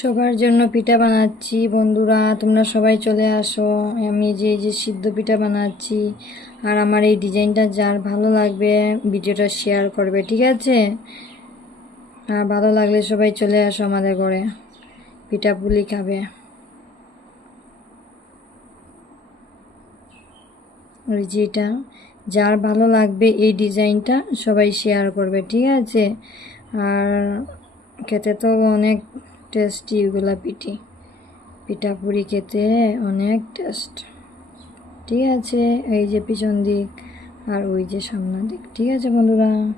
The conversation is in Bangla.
সবার জন্য পিঠা বানাচ্ছি বন্ধুরা, তোমরা সবাই চলে আসো। আমি এই যে সিদ্ধ পিঠা বানাচ্ছি, আর আমার এই ডিজাইনটা যার ভালো লাগবে ভিডিওটা শেয়ার করবে, ঠিক আছে? আর ভালো লাগলে সবাই চলে আসো আমাদের ঘরে, পিঠা পুলি খাবে। ওই যেটা যার ভালো লাগবে এই ডিজাইনটা সবাই শেয়ার করবে, ঠিক আছে? আর খেতে তো অনেক টেস্টি এগুলা পিঠা পুরি খেতে অনেক টেস্ট, ঠিক আছে? এই যে পিছন দিক আর ওই যে সামনের দিক, ঠিক আছে বন্ধুরা?